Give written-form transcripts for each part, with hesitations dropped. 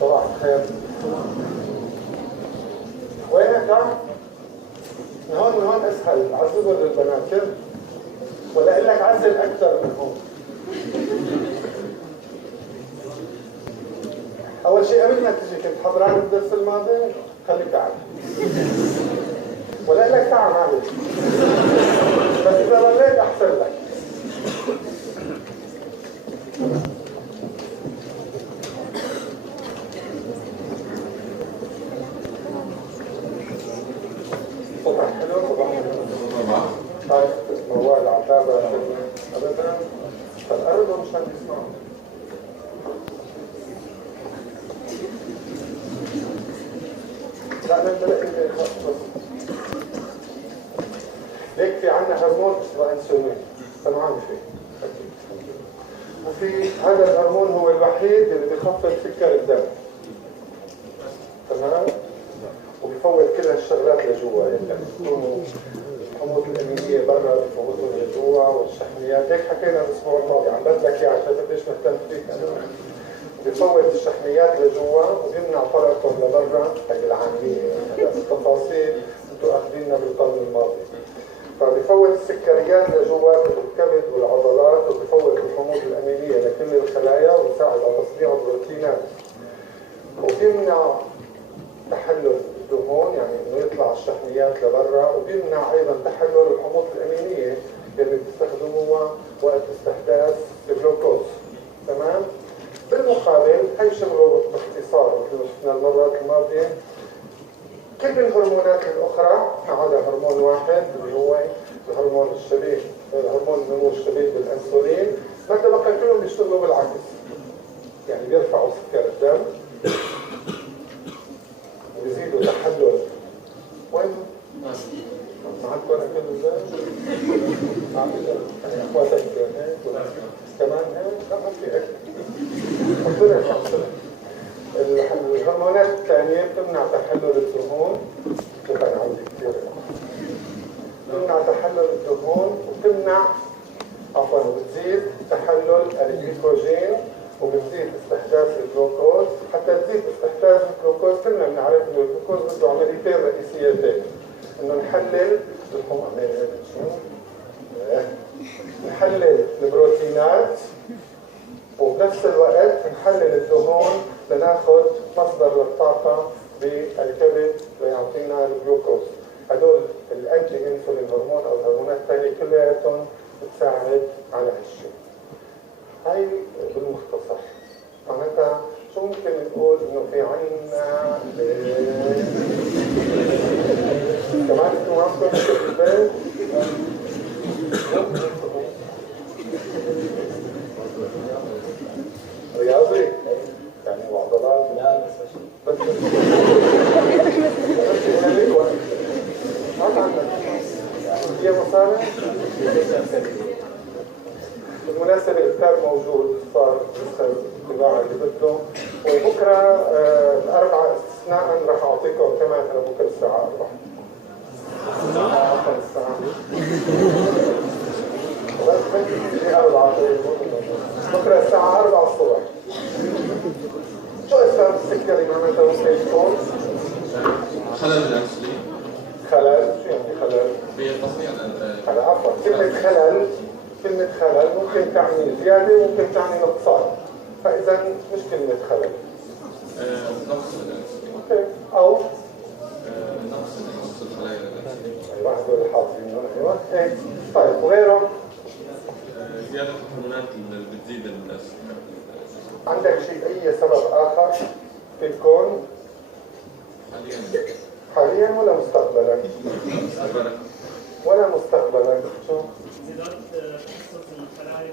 صباح الخير. وينك؟ من هون اسهل، عززوا للبنات كيف؟ ولا اقول لك عزل اكثر من هون؟ اول شيء قبل ما تجي كنت حضران الدرس الماضي؟ خليك تعال. ولا اقول لك تعال معلش. بس اذا ضليت احسن لك. موال عتابة أبدا فالأرض مشان يسمعوا. لا نبدأ ليك في عنا هرمون اسمه انسولين سمعان فيه، وفي هذا الهرمون هو الوحيد اللي بيخفض سكر الدم، تمام؟ وبيفوت كل هالشغلات لجوا، يعني بتكونوا الحموض الأمينية برا بفوتوا لجوا والشحميات، هيك حكينا الأسبوع الماضي، عم بدلك إياه عشان قديش مهتم فيك أنا. بفوت الشحميات لجوا وبيمنع طلعتهم لبرا، هي العامية، هذا التفاصيل أنتم أخذيننا بالقرن الماضي. فبفوت السكريات لجوات الكبد والعضلات، وبفوت الحموض الأمينية لكل الخلايا، وبيساعد على تصنيع البروتينات. وبيمنع تحلل الدهون، يعني انه يطلع الشحميات لبرا، وبيمنع ايضا تحلل الحموض الامينيه اللي بتستخدموها وقت استحداث الجلوكوز، تمام؟ بالمقابل هي شغله باختصار مثل ما شفنا المرات الماضيه، كل الهرمونات الاخرى ما عدا هرمون واحد اللي هو الهرمون الشبيه، هرمون النمو الشبيه بالانسولين، ما تبقى كلهم بيشتغلوا بالعكس، يعني بيرفعوا سكر الدم ويزيدوا تحلل. وين؟ معكم اكل ازاي؟ يعني اخواتك هيك كمان هيك؟ لا ما في اكل. الهرمونات الثانية بتمنع تحلل الدهون، كيف انا عندي كثير بتمنع تحلل الدهون وبتزيد تحلل الجليكوجين، وبتزيد استحداث الجلوكوز. حتى تزيد استحداث الجلوكوز كلنا بنعرف انه الجلوكوز بده عمليتين رئيسيتين، انه نحلل نحلل البروتينات، وبنفس الوقت نحلل الدهون لناخذ مصدر للطاقه بالكبد ليعطينا الجلوكوز. هدول الانتي انسولين هرمون او الهرمونات الثانيه كلياتهم بتساعد على هالشيء. هاي بالمختصر معناتها شو ممكن نقول انه في عنا كمان انتم معكم في البيت رياضي يعني وعضلات بس ما عندك هي مصاري. بالمناسبة الإفطار موجود، صار الطباعة اللي بده، وبكرة الأربعاء استثناء راح اعطيكم كمان انا بكره الساعه 4. الساعه بكره الساعه 4 الصبح. شو اسباب السكري معناتها ممكن يكون؟ خلل بالانسولين. خلل؟ شو يعني خلل؟ بتصنيع هلا عفوا، كلمة خلل ممكن تعني زيادة وممكن تعني نقصان. فإذا مش كلمة خلل. نقص الانسولين. اوكي، أو نقص الخلايا الانسولين. ايوه هدول الحافظين. ايوه هيك. طيب وغيره؟ زيادة الهرمونات اللي بتزيد السكر. عندك شيء أي سبب آخر في الكون؟ حاليا ولا مستقبلا؟ مستقبلا. ولا مستقبلا. شو؟ زيادة تخصص الخلايا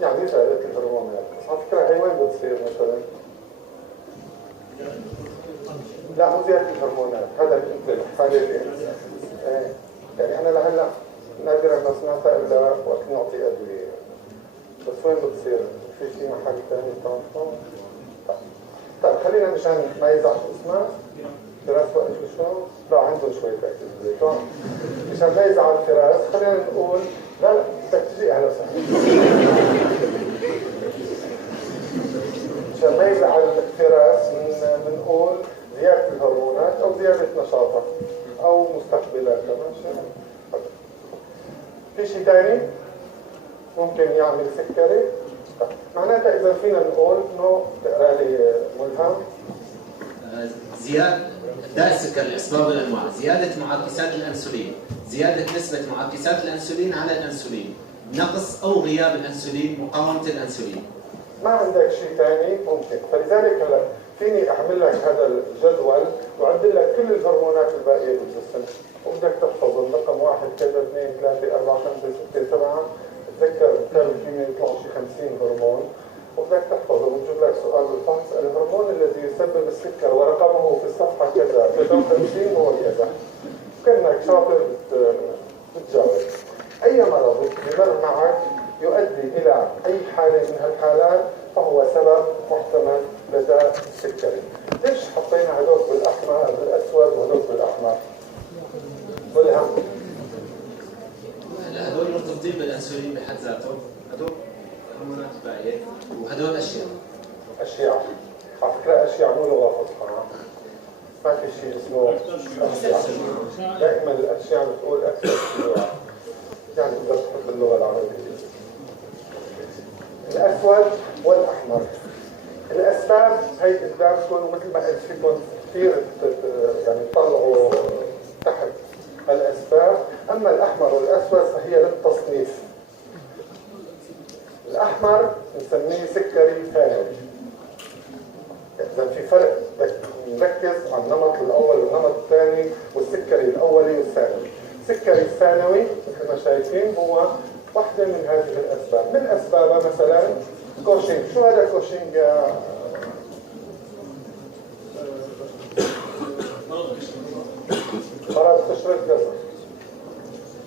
يعني زيادة الهرمونات. على فكرة هي وين بتصير مثلا؟ لا مو زيادة الهرمونات، هذا انت الحالة اللي يعني أنا لهلا نادرا ما سمعتها إلا وقت نعطي أدوية. بس وين بتصير؟ في شيء محل ثاني تعرفه؟ طيب خلينا مشان ما يزعل اسمها فراس وقت شو؟ لا عندهم شوية تأكيد مشان ما يزعل فراس خلينا نقول لا بدك تجي أهلا وسهلا. مشان ما يزعل فراس بنقول زيادة الهرمونات أو زيادة نشاطها أو مستقبلات كمان. في شيء ثاني ممكن يعمل سكري؟ معناتها إذا فينا نقول إنه تقرأ لي ملهم زيادة داء السكر لأسباب الأنواع، زيادة معاكسات الأنسولين، زيادة نسبة معاكسات الأنسولين على الأنسولين، نقص أو غياب الأنسولين، مقاومة الأنسولين. ما عندك شيء ثاني ممكن، فلذلك هلا فيني أعمل لك هذا الجدول وأعدل لك كل الهرمونات الباقية بالجسم وبدك تحفظهم رقم 1 كذا 2 3 4 5 6 7 تذكر بالتالي فيني يطلعوا شي 50 هرمون وبدك تحفظه وبجيب لك سؤال بالفحص الهرمون الذي يسبب السكر ورقمه في الصفحة كذا 53 هو كذا. كأنك شاطر بتجاوب. أي مرض يمر معك يؤدي إلى أي حالة من هالحالات فهو سبب محتمل لدى السكري. ليش حطينا هدول بالأحمر بالأسود وهدول بالأحمر؟ والهم هدول مرتبطين بالأنسولين بحد ذاته، هدول هرمونات باقية وهدول أشياء. على فكرة أشياء مو لغة فصحى. ما في شيء اسمه أشياء. دائما الأشياء بتقول أكثر شيوعا. يعني إذا تحب اللغة العربية. الأسود والأحمر. الأسباب هي قدامكم ومثل ما قلت فيكم كثير يعني تطلعوا تحت الأسباب. أما الأحمر والأسود فهي للتصنيف. الأحمر نسميه سكري ثانوي. إذا في فرق بدك نركز على النمط الأول والنمط الثاني والسكري الأولي والثانوي. السكري الثانوي مثل ما شايفين هو واحدة من هذه الأسباب. من أسبابها مثلا كوشينج. شو هذا كوشينج يا مرض قشرة الجزر؟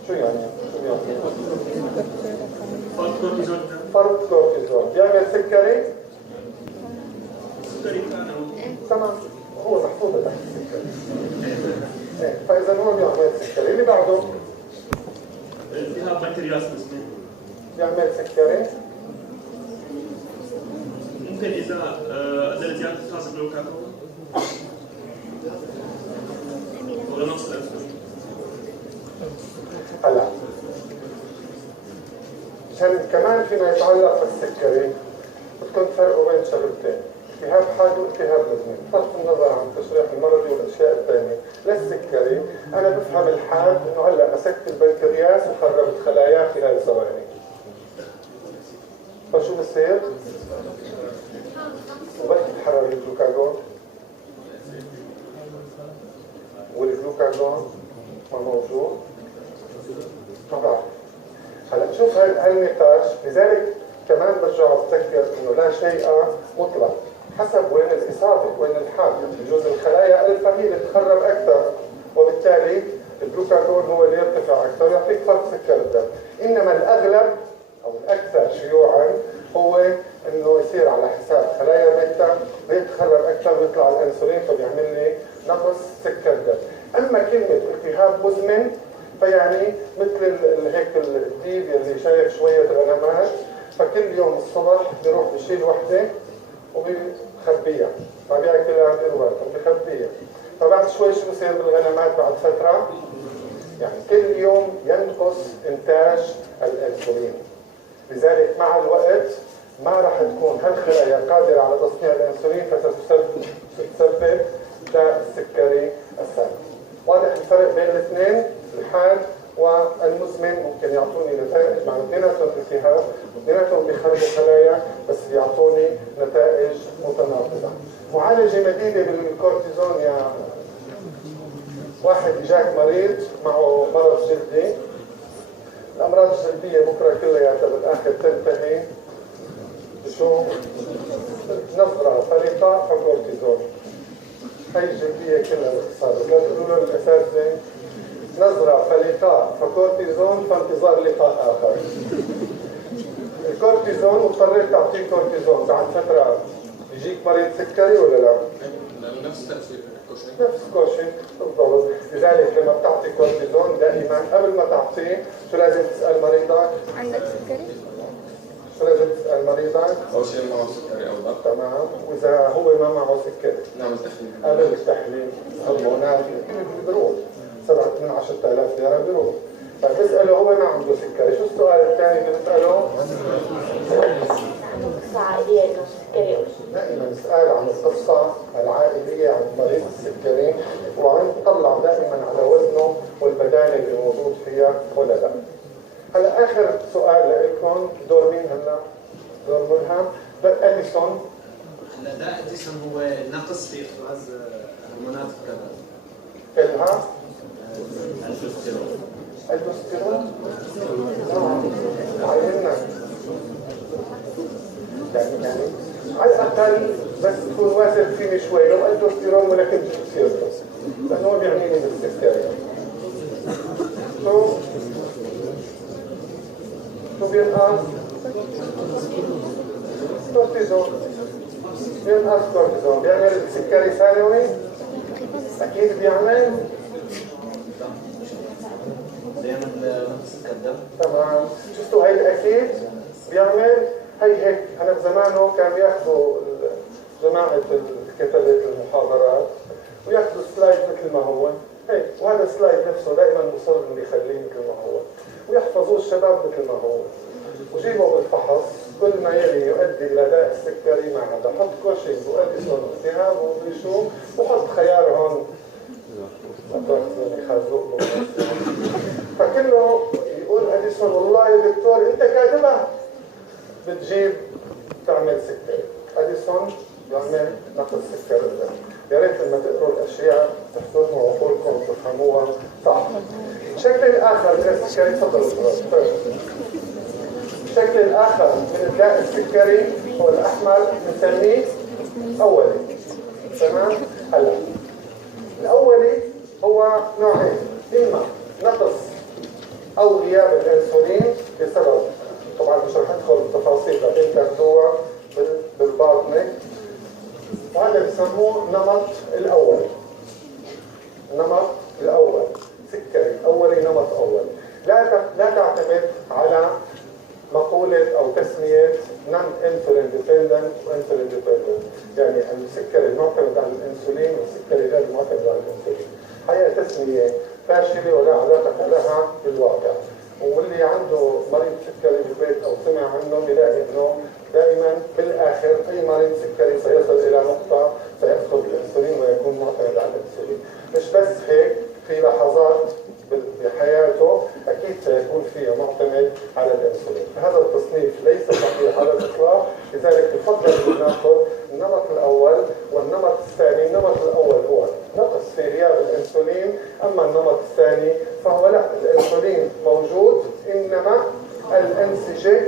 شو يعني؟ فرط كورتيزون بيعمل سكري؟ تمام هو محفوظة تحت السكري. فإذا هو بيعمل سكري. اللي بعده؟ التهاب بكتيرياس بيعمل سكري؟ ممكن إذا أدى زيادة إفراز الجلوكاجون ولا نقص الأنسولين. هلا عشان كمان فيما يتعلق بالسكري بدكم تفرقوا بين شغلتين، التهاب حاد والتهاب مزمن. بغض النظر عن التشريح المرضي والاشياء الثانيه، للسكري انا بفهم الحاد انه هلا مسكت البنكرياس وخربت خلاياه خلال ثواني. فشو بصير؟ وبس تتحرر الجلوكاجون والجلوكاجون ما موجود. ما بعرف. هلا شوف هالنقاش. لذلك كمان برجع بتذكر انه لا شيء مطلق، حسب وين الاصابه وين الحال. بجوز الخلايا الفا هي اللي تتخرب اكثر وبالتالي الجلوكاجون هو اللي يرتفع اكثر يعطيك فرط سكر الدم. انما الاغلب او الاكثر شيوعا هو انه يصير على حساب خلايا ميته ويتخرب على الانسولين فبيعمل لي نقص سكر دم. اما كلمه التهاب مزمن فيعني مثل هيك الديب اللي شايف شويه غنمات، فكل يوم الصبح بيروح بشيل وحده وبيخبيها، ما بياكلها بالوقت وبيخبيها، فبعد شوي شو بصير بالغنمات بعد فتره؟ يعني كل يوم ينقص انتاج الانسولين. لذلك مع الوقت ما راح تكون هالخلايا قادره على تصنيع الانسولين فستسبب داء السكري الثاني. واضح الفرق بين الاثنين؟ الحاد والمزمن ممكن يعطوني نتائج مع اثنيناتهم التهاب، اثنيناتهم بيخربوا خلايا بس بيعطوني نتائج متناقضه. معالجه مديده بالكورتيزون، يا واحد اجاك مريض معه مرض جلدي، الامراض الجلديه بكره كلياتها بالاخر تنتهي بشو؟ نظره طريقه فكورتيزون. هي الجلديه كلها باختصار، لا تقولوا له الاساتذه نظره فلقاء فكورتيزون فانتظار لقاء اخر. الكورتيزون واضطريت تعطيه كورتيزون بعد فتره يجيك مريض سكري ولا لا؟ نفس تأثير كوشن. نفس كوشن بالضبط. لذلك لما بتعطي كورتيزون دائما قبل ما تعطيه شو لازم تسال مريضك؟ عندك سكري؟ شو لازم تسال مريضك؟ أول شيء معه سكري أو ضغط. تمام، واذا هو ما معه سكري نعمل تحليل. قبل التحليل هرمونات بيروح 7 من 10,000 ليره بيروح. فبساله هو ما عنده سكري، شو السؤال الثاني اللي بساله؟ قصة عائلية إنه سكري. دائما نسأل عن القصة العائلية عن مريض السكري ونطلع دائما على وزنه والبدانة اللي موجود فيها ولا لا. هلا آخر سؤال لكم، دور مين هلا؟ دور ملهم. أديسون. هلا داء أديسون هو نقص في إفراز هرمونات الكبد. إلها؟ الدوستيرون. الدوستيرون؟ علمنا. يعني على الأقل بس تكون واثق فيني شوي، لو الدوستيرون ولا كنت جبت سيرته لأنه هو بيعنيني بالسكري. شو بينقص؟ كورتيزون. بينقص كورتيزون بيعمل سكري ثانوي؟ أكيد بيعمل. بيعمل نقص الدم. تمام، شفتوا هي الأكيد بيعمل. هيك أنا بزمانه كان ياخذوا جماعة كتبة المحاضرات وياخذوا السلايد مثل ما هو هيك، وهذا السلايد نفسه دائما مصر انه يخليه مثل ما هو، ويحفظوه الشباب مثل ما هو، وجيبوا بالفحص كل ما يلي يؤدي الى داء السكري مع هذا، حط كوشنج واديسون والتهاب وشو، وحط خيار هون فكله يقول اديسون والله يا دكتور انت كاتبها، بتجيب تعمل سكري. اديسون يعمل نقص سكر الدم. يا ريت لما تقروا الاشياء تحفظوا عقولكم تفهموها صح. الشكل الاخر من السكري، تفضل الشكل الاخر من الداء السكري هو الاحمر، بنسميه اولي. تمام؟ هلا الاولي هو نوعين، اما نقص او غياب الانسولين بسبب، طبعا مش رح ندخل بالتفاصيل بعدين تاخذوها بالباطنه، وهذا بسموه نمط الاول. النمط الاول سكري اولي، نمط اول. لا تعتمد على مقولة أو تسمية non-insulin dependent و-insulin dependent، يعني السكري المعتمد على الأنسولين والسكري غير المعتمد على الأنسولين. هي تسمية فاشلة ولا علاقة لها بالواقع. واللي عنده مريض سكري بالبيت أو سمع عنه بيلاقي إنه دائما بالآخر أي مريض سكري سيصل إلى نقطة سيفقد الأنسولين ويكون معتمد على الأنسولين. مش بس هيك، في لحظات بحياته أكيد سيكون فيها معتمد على الأنسولين. هذا التصنيف ليس صحيح على الإطلاق، لذلك يفضل أن نأخذ النمط الأول والنمط الثاني. النمط الأول هو نقص في غياب الأنسولين، أما النمط الثاني فهو لا، الأنسولين موجود إنما الأنسجة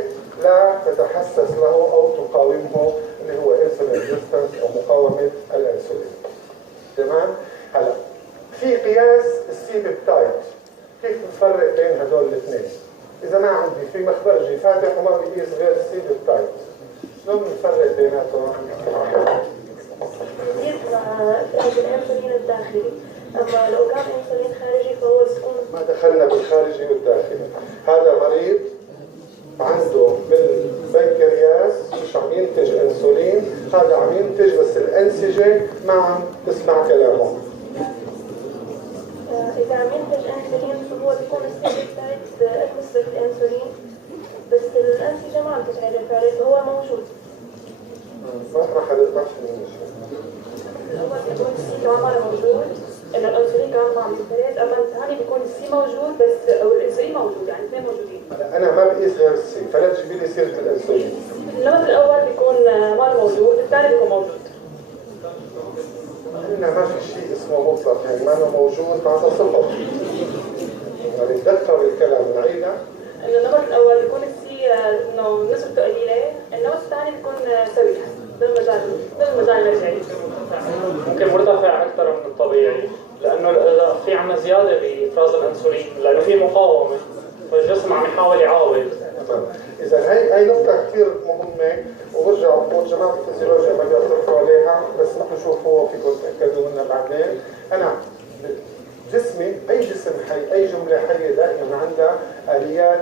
لا تتحسس له أو تقاومه، اللي هو انسولين ريزيستنس أو مقاومة الأنسولين. تمام؟ هلا في قياس السي بيبتايد، كيف نفرق بين هذول الاثنين؟ إذا ما عندي في مخبرجي فاتح وما بيقيس غير السي بيبتايد، شلون بنفرق بيناتهم؟ معالج الانسولين الداخلي، اما لو كان انسولين خارجي فهو بيكون ما دخلنا بالخارجي والداخلي. هذا مريض عنده بالبنكرياس مش عم ينتج انسولين، هذا عم ينتج بس الانسجه ما عم تسمع كلامه. اذا عم ينتج انسولين فهو بيكون السبب بتاعت نسبه الانسولين، بس الانسجه ما عم تشعر الفعاليه فهو موجود. ما راح تفهمني شيء. الاول بيكون السي كمان ما موجود، انه الانسولين كمان ما عم ينفرز، اما الثاني بيكون السي موجود بس او الانسولين موجود، يعني اثنين موجودين. انا ما بقيس غير السي، فلا تجيبي لي سيره الانسولين. النمط الاول بيكون ما موجود، الثاني بيكون موجود. قلنا ما في شيء اسمه مطلق، يعني ما أنه موجود بعد صفر. يعني نتذكر الكلام نعيده. انه النمط الاول بيكون السي انه نسبته قليله، النمط الثاني بيكون سوي بالمجال المرجعي. ممكن مرتفع اكثر من الطبيعي، لانه في عندنا زياده بافراز الانسولين، لانه في مقاومه فالجسم عم يحاول يعاود. اذا هي نقطه كثير مهمه، وبرجع بقول جماعه الفيزيولوجيا ما بيعترفوا عليها، بس نحن شوفوا فيكم تاكدوا منها بعدين. انا جسمي، اي جسم حي، اي جمله حيه دائما عندها اليات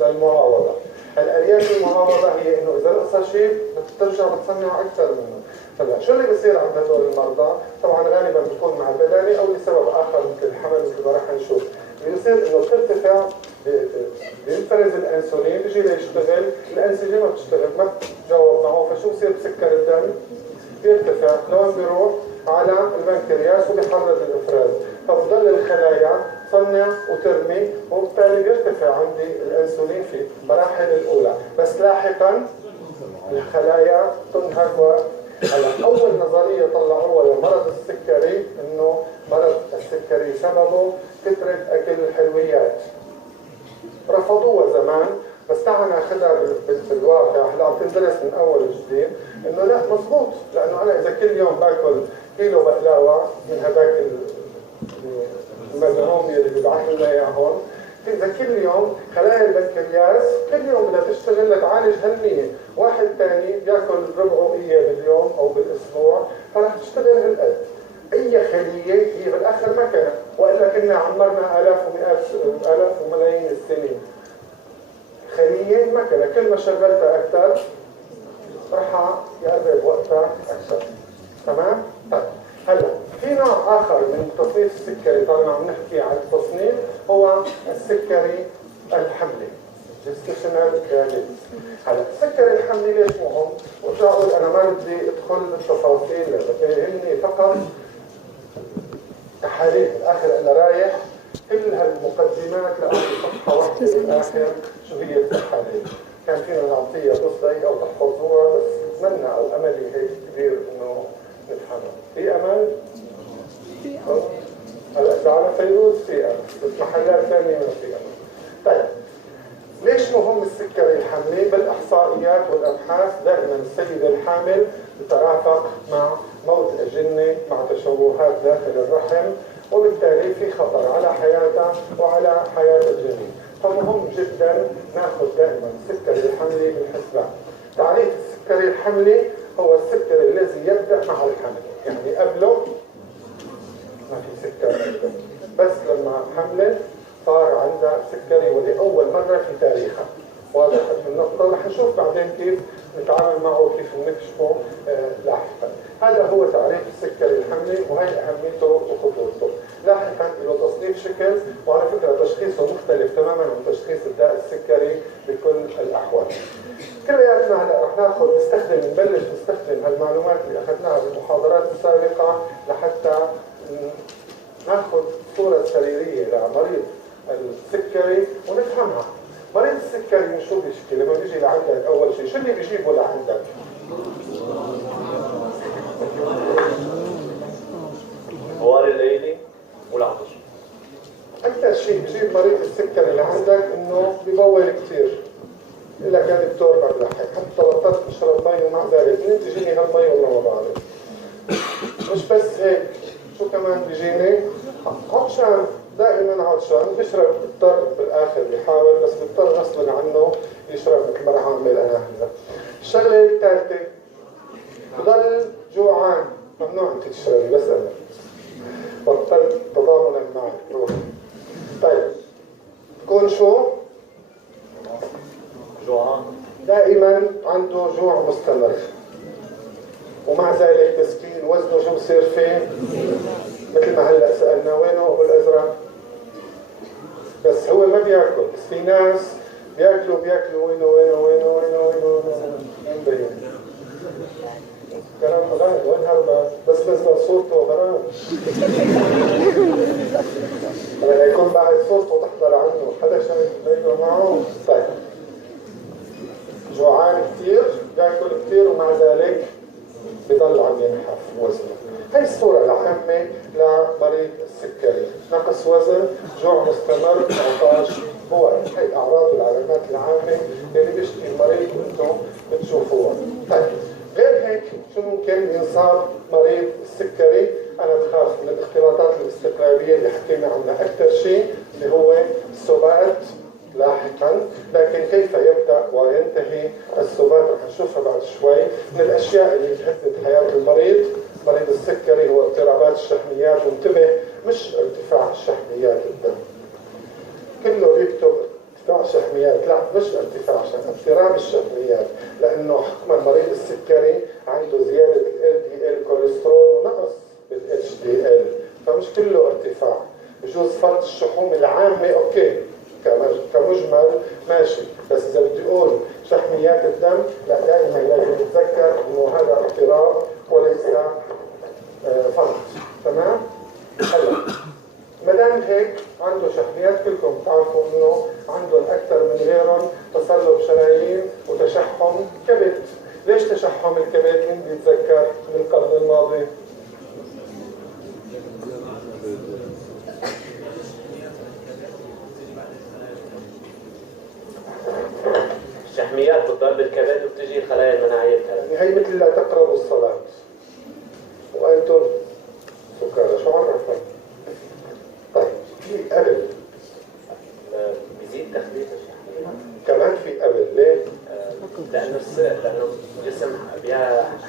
للمعاوضه. الاليات المعاوضه هي انه اذا نقص شيء بترجع بتصنع اكثر منه. هلا شو اللي بيصير عند هدول المرضى؟ طبعا غالبا بيكون مع البدني او لسبب اخر مثل الحمل مثل ما رح نشوف. بيصير انه بترتفع، بينفرز الانسولين، بيجي ليشتغل، الانسجه ما بتشتغل، ما بتجاوب معه، فشو بصير بسكر الدم؟ بيرتفع، لوين بيروح؟ على البنكرياس وبيحرض الافراز، فبتضل الخلايا تصنع وترمي، وبالتالي بيرتفع عندي الانسولين في المراحل الاولى، بس لاحقا الخلايا تنهك. هلا اول نظريه طلعوها لمرض السكري انه مرض السكري سببه كثره اكل الحلويات. رفضوها زمان، بس تعال ناخذها بالواقع. هلا عم تندرس من اول وجديد انه لا مضبوط، لانه انا اذا كل يوم باكل كيلو بقلاوه من هذاك المدعوم اللي بيبعث لنا اياهم، إذا كل يوم خلايا البنكرياس كل يوم بدها تشتغل لتعالج هالنية، واحد ثاني بياكل ربعوية باليوم أو بالأسبوع، فرح تشتغل هالقد. أي خلية هي بالآخر مكنة، وإلا كنا عمرنا آلاف ومئات آلاف وملايين السنين. خلية مكنة، كل ما شغلتها أكثر رح يقرب وقتها أكثر. تمام؟ طيب هلا في نوع آخر من تصنيف السكري، طالما عم نحكي عن التصنيف، هو السكري الحملي. gestational diabetes. هلا السكري الحملي ليش مهم؟ وارجع اقول انا ما بدي ادخل بالتفاصيل، بدي يهمني فقط تحاليل. بالاخر انا رايح كل هالمقدمات لاعطي صفحه واحده بالاخر شو هي التحاليل. كان فينا نعطيها نص دقيقه او تحفظوها، بس اتمنى او املي هيك كبير انه نفهمها. في امل؟ هلا اذا على فيروز في امل، بس محلات ثانيه ما في امل. طيب ليش مهم السكري الحملي؟ بالاحصائيات والابحاث دائما السيده الحامل تترافق مع موت اجنه، مع تشوهات داخل الرحم، وبالتالي في خطر على حياتها وعلى حياه الجنين. فمهم جدا ناخذ دائما السكري الحملي بالحسبان. تعريف السكري الحملي هو السكري الذي يبدا مع الحمل، يعني قبله ما في سكر، بس لما حملت صار عندها سكري ولأول مرة في تاريخها. واضح النقطة؟ رح نشوف بعدين كيف نتعامل معه وكيف نكشفه لاحقا. هذا هو تعريف السكري الحملي، وهي أهميته وخطورته. لاحقا له تصنيف شكل، وعلى فكرة تشخيصه مختلف تماما عن تشخيص الداء السكري بكل الأحوال. كلياتنا هلا رح نبلش نستخدم هالمعلومات اللي أخذناها بالمحاضرات السابقة لحتى ناخذ صورة سريرية لمريض السكري ونفهمها. مريض السكري من شو بيشكي لما بيجي لعندك؟ أول شيء شو اللي بيجيبه لعندك؟ طوال الليلي والعطش. أكثر شيء بيجيب مريض السكري لعندك إنه ببول كثير. يقول لك يا دكتور بملحق، حتى بطلت اشرب مي ومع ذلك منين بيجيني هالمي والله ما بعرف. مش بس هيك، شو كمان بيجيني؟ عطشان، دائما عطشان، بيشرب بيضطر بالاخر بيحاول، بس بيضطر غصبا عنه يشرب مثل ما رح اعمل انا هلا. الشغله الثالثه بضل جوعان، ممنوع انت تشربي بس انا بطلت تضامنا معك روح. طيب تكون شو؟ جوعان. دائما عنده جوع مستمر، ومع ذلك مسكين وزنه شو بصير فيه؟ مثل ما هلا سالنا وينه ابو الازرق؟ بس هو ما بياكل، بس في ناس بياكلوا وينه مبين كلام غالي وين هربان بس نزل صورته وهرب. لما يكون بعد صورته تحضر عنه حدا شايف بينه معه. طيب جوعان كثير، بياكل كثير ومع ذلك بضل عم ينحف وزنه. هي الصورة العامة لمريض السكري، نقص وزن، جوع مستمر، عطاش، هو هي أعراض والعلامات العامة اللي بيشتكي المريض وانتم بتشوفوها. طيب غير هيك شو ممكن ينصاب مريض السكري؟ أنا بخاف من الاختلاطات الاستقرارية اللي حكينا عنها أكثر شيء اللي هو السبات لاحقا، لكن كيف يبدأ وينتهي السبات رح نشوفها بعد شوي. من الأشياء اللي بتهدد حياة المريض مريض السكري هو اضطرابات الشحميات، وانتبه مش ارتفاع الشحميات الدم، كله بيكتب ارتفاع شحميات، لا مش ارتفاع اضطراب الشحميات، لأنه حكما مريض السكري عنده زيادة ال LDL كوليسترول ونقص بال HDL، فمش كله ارتفاع. بجوز فرط الشحوم العامة اوكي كمجمل ماشي، بس اذا بدي اقول شحميات الدم لا، دائما لازم نتذكر انه هذا اضطراب وليس فرط. تمام؟ هلا ما دام هيك عنده شحميات، كلكم بتعرفوا انه عندهم اكثر من غيرهم تصلب شرايين وتشحم كبد. ليش تشحم الكبد؟ مين بيتذكر من القرن الماضي؟ الشحميات بتضرب الكبد وبتجي الخلايا المناعيه الكبد. هي مثل لا تقربوا الصلاه وانتم سكارى، شو عرفها؟ طيب في قبل بيزيد تخليط الشحميات. كمان في قبل، ليه؟ لانه الجسم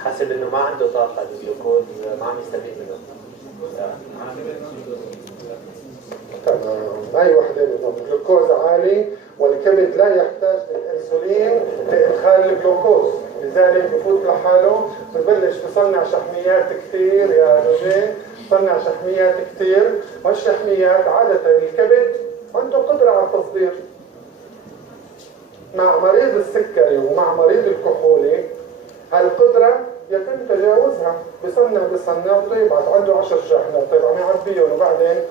حاسب انه ما عنده طاقه، الجلوكوز ما عم يستفيد منه. تمام، هاي وحده بالضبط، الجلوكوز عالي والكبد لا يحتاج للانسولين لادخال الجلوكوز، لذلك بفوت لحاله ببلش بصنع شحميات كثير يا رجال، بصنع شحميات كثير، والشحميات عاده الكبد عنده قدره على التصدير. مع مريض السكري ومع مريض الكحولي هالقدره يتم تجاوزها، بصنع ويبعث عنده 10 شاحنات، طيب عم يعبيهم وبعدين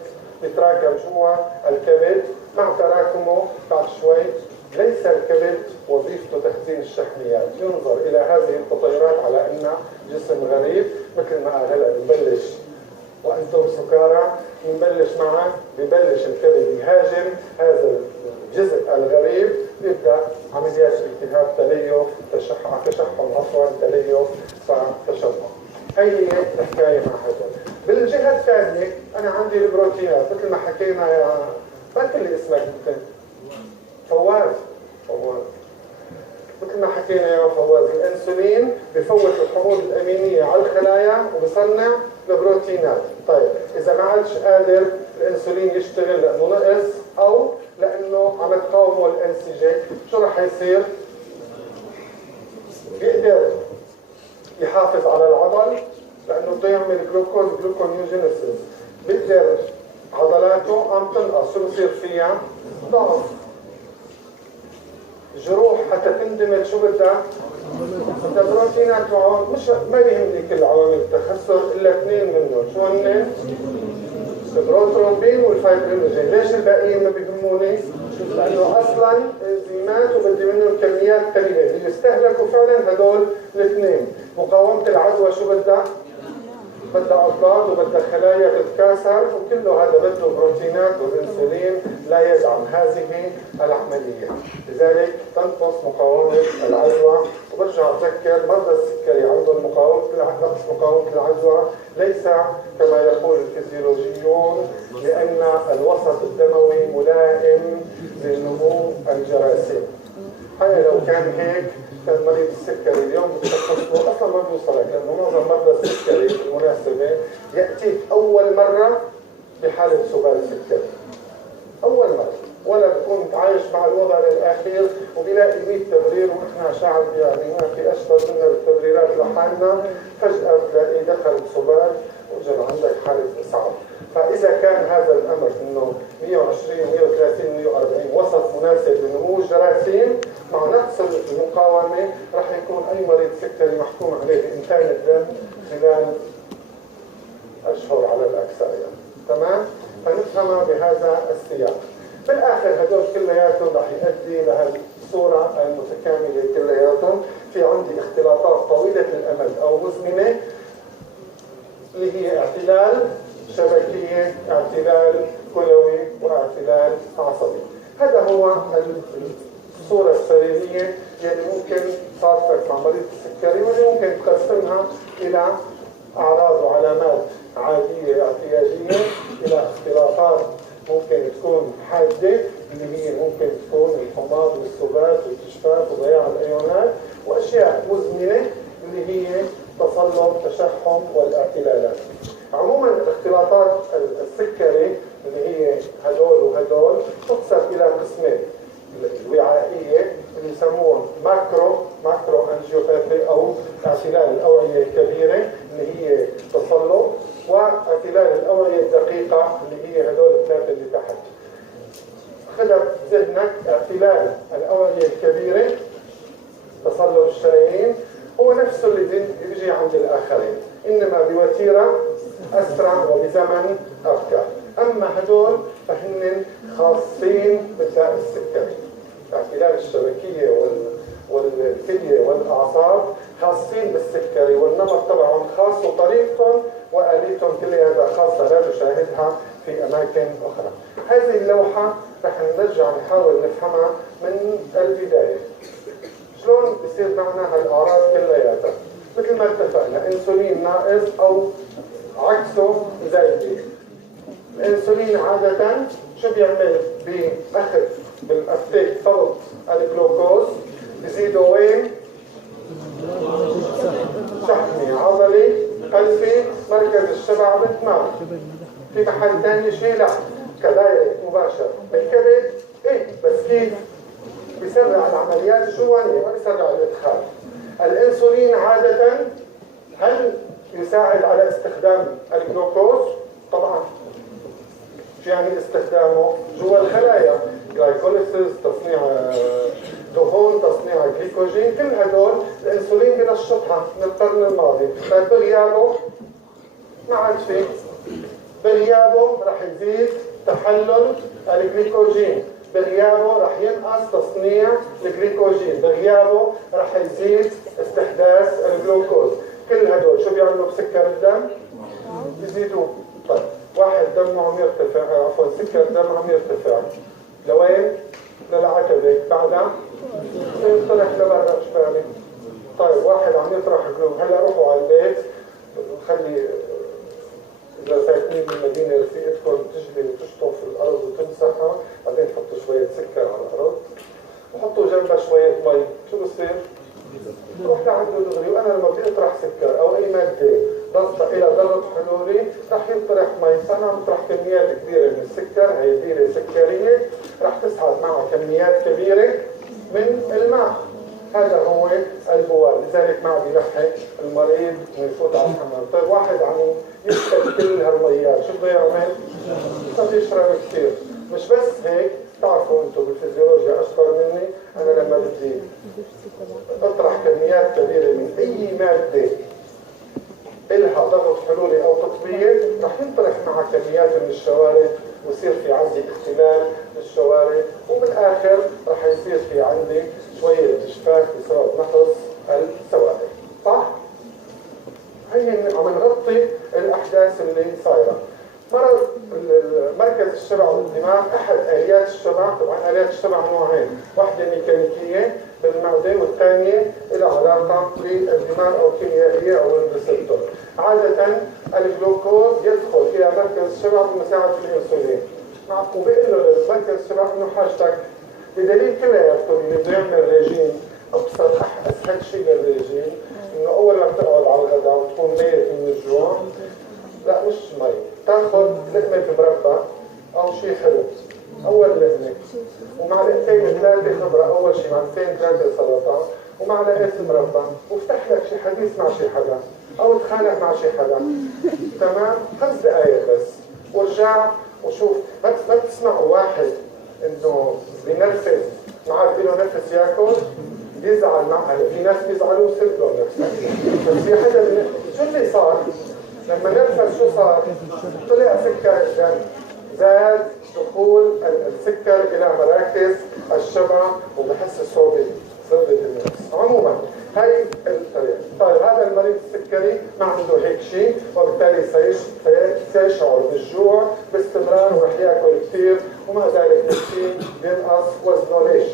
يتراكم جوا الكبد. مع تراكمه بعد شوي ليس الكبد وظيفته تخزين الشحميات، ينظر الى هذه التطيرات على انها جسم غريب، مثل ما قال هلا ببلش وانتم سكارى بنبلش معه، ببلش الكبد يهاجم هذا الجزء الغريب، يبدا عمليات التهاب تليف تشحم عفوا تليف فتشبع. هي الحكايه مع هذول. بالجهه الثانيه انا عندي البروتينات مثل ما حكينا يا ما لي اسمك انت فواز مثل ما حكينا يا فواز، الانسولين بفوت الحموض الامينيه على الخلايا وبصنع البروتينات. طيب اذا ما عادش قادر الانسولين يشتغل لانه نقص او لانه عم تقاومه الانسجه، شو رح يصير؟ بيقدر يحافظ على العضل لانه بده يعمل جلوكونيوجينيسيس، بيقدر عضلاته عم تنقص، شو بصير فيها؟ ضعف. جروح حتى تندمج شو بدها؟ بدها بروتينات وعوامل، مش ما بيهمني كل عوامل التخثر الا اثنين منهم، شو هن؟ البروترومبين والفايبرينوجين. ليش الباقيين ما بيهموني؟ لانه اصلا انزيمات وبدي منهم كميات قليله، اللي يستهلكوا فعلا هدول الاثنين. مقاومه العدوى شو بدها؟ بدها أضداد وبدها خلايا تتكاثر، وكله هذا بده بروتينات، والانسولين لا يدعم هذه العملية، لذلك تنقص مقاومة العدوى. وبرجع أتذكر مرضى السكري عندهم نقص مقاومة العدوى ليس كما يقول الفيزيولوجيون، لأن الوسط الدموي ملائم لنمو الجراثيم. هذا لو كان هيك كان مريض السكري اليوم بتشخص اصلا ما بيوصلك، لانه معظم مرضى السكري بالمناسبه ياتيك اول مره بحاله سبال سكري. اول مره، ولا بكون متعايش مع الوضع للاخير وبيلاقي 100 تبرير، ونحن شعب يعني ما في اشطر منا بالتبريرات لحالنا، فجاه بتلاقي دخل بسبال وجد عندك حاله اصعاب. فاذا كان هذا الامر انه 120 130 140 وسط مناسب لنمو الجراثيم مع نقص المقاومه، راح يكون اي مريض سكري محكوم عليه بانتاج الدم خلال اشهر على الاكثر يعني. تمام؟ فنفهمها بهذا السياق. بالاخر هدول كلياتهم راح يؤدي لهالصوره المتكامله كلياتهم. في عندي اختلاطات طويله الامد او مزمنه اللي هي اعتلال شبكيه، اعتلال كلوي، واعتلال عصبي. هذا هو الصوره السريريه اللي ممكن تصادفك مع مريض السكري، واللي ممكن تقسمها الى اعراض وعلامات عاديه اعتياديه، الى اختلاطات ممكن تكون حاده اللي هي ممكن تكون الحماض والسبات والتشفاف وضياع الايونات، واشياء مزمنه اللي هي تصلب تشحم والاعتلالات. عموما اختلاطات السكري اللي هي هدول وهدول تقسم الى قسمين: الوعائيه اللي يسموهم ماكرو انجيوباثي او اعتلال الاوعيه الكبيره اللي هي تصلب، واعتلال الاوعيه الدقيقه اللي هي هدول الثلاثه اللي تحت. خذ بذهنك اعتلال الاوعيه الكبيره تصلب الشرايين هو نفسه اللي بيجي عند الاخرين، انما بوتيره اسرع وبزمن ابكر. اما هدول فهن خاصين بالداء السكري. اعتلال الشبكيه والكليه والاعصاب خاصين بالسكري، والنمط تبعهم خاص، وطريقتهم واليتهم كلها خاصه لا نشاهدها في اماكن اخرى. هذه اللوحه رح نرجع نحاول نفهمها من البدايه. شلون بصير معنا هالاعراض كلياتها؟ مثل ما اتفقنا، انسولين ناقص او عكسه زايد. الانسولين عاده شو بيعمل؟ باخذ بالابتيك فرط الجلوكوز، بزيده وين؟ شحمي عضلي قلبي مركز الشبع بالدماغ. في محل ثاني شيء؟ لا، كدايركت مباشر بالكبد. ايه بس كيف؟ بيسرع العمليات الجوانيه، ما بيسرع الادخال. الانسولين عاده هل يساعد على استخدام الجلوكوز؟ طبعا. شو يعني استخدامه؟ جوا الخلايا، جلايكوليسيس، تصنيع دهون، تصنيع جليكوجين، كل هدول الانسولين بنشطها من القرن الماضي. طيب بغيابه ما عاد فيه. بغيابه رح يزيد تحلل الجليكوجين، بغيابه رح ينقص تصنيع الجليكوجين، بغيابه رح يزيد استحداث الجلوكوز. كل هدول شو بيعملوا بسكر الدم؟ يزيدوه. طيب واحد دمه عم يرتفع، عفوا سكر دم عم يرتفع لوين؟ للعتبة، بعدها ينطلق لبرا شبالي. طيب واحد عم يطرح جلوب، هلا روحوا على البيت، خلي إذا ساكنين بالمدينة رفيقتكم تجري وتشطف الأرض وتمسحها، بعدين حطوا شوية سكر على الأرض وحطوا جنبها شوية مي، شو بصير؟ روح لعنده دغري. وأنا لما بدي أطرح سكر أو أي مادة ضغط إلى ضغط حلولي رح ينطرح مي، فأنا عم بطرح كميات كبيرة من السكر، هي ديرة سكرية رح تسحب معها كميات كبيرة من الماء. هذا هو البوال، لذلك ما عم يلحق المريض يفوت على الحمام. طيب واحد عم يشرب كل هالميات، شو بده يعمل؟ بده يشرب كثير. مش بس هيك، بتعرفوا انتم بالفيزيولوجيا اشطر مني، انا لما بدي اطرح كميات كبيره من اي ماده إلها ضغط حلولي او قطبيه، رح ينطرح معها كميات من الشوارد ويصير في عندي اختلال للشوارد، وبالاخر رح يصير في عندي شويه جفاف بسبب نقص السوائل. صح؟ هي عم نغطي الاحداث اللي صايره. مرض مركز الشبع والدماغ احد اليات الشبع. طبعا اليات الشبع نوعين، واحده ميكانيكيه بالمعده والثانيه لها علاقه بالدماغ او كيميائيه او الريسبتور. عاده الجلوكوز يدخل الى مركز الشبع بمساعده الانسولين، وبيقول له مركز الشبع انه حاجتك، بدليل كلياتكم اللي بده يعمل ريجيم ابسط اسهل شيء للرجيم انه اول ما بتقعد على الغداء وتكون ميت من الجوع، لا مش مي، تاخذ لقمه مربى او شيء حلو اول لقمه، ومعلقتين 3 خضره، اول شيء معلقتين 3 سلطه ومعلقه مربى، وافتح لك شي حديث مع شي حدا او تخانق مع شي حدا، تمام؟ 5 دقائق بس، وارجع وشوف. ما تسمعوا واحد انه بينرفز ما عاد له نفس ياكل بيزعل معها، في ناس بيزعلوا ويسد لهم نفسهم، بس في حدا شو اللي صار؟ لما نرفز شو صار؟ طلع سكر الدم، زاد دخول السكر الى مراكز الشبع وبحس الصوبي صدق النفس. عموما هاي الطريقه. طيب هذا المريض السكري ما عنده هيك شيء، وبالتالي سيشعر بالجوع باستمرار ورح ياكل كثير، ومع ذلك الشيء بينقص وزنه. ليش؟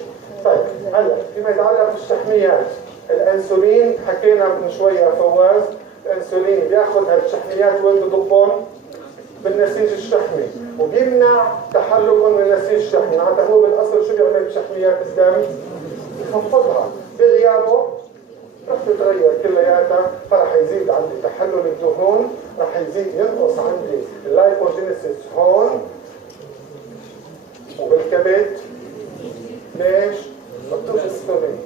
طيب هلا فيما يتعلق بالشحميات، الانسولين حكينا من شويه فواز، الانسولين بياخذ هالشحميات وين بضبهم؟ بالنسيج الشحمي، وبيمنع تحللهم من النسيج الشحمي، معناتها هو بالاصل شو بيعمل بشحميات الدم؟ بخفضها، بغيابه رح تتغير كلياتها، فرح يزيد عندي تحلل الدهون، رح يزيد ينقص عندي اللايبوجينيسيس هون وبالكبد. ليش؟ مكتوب انسولين،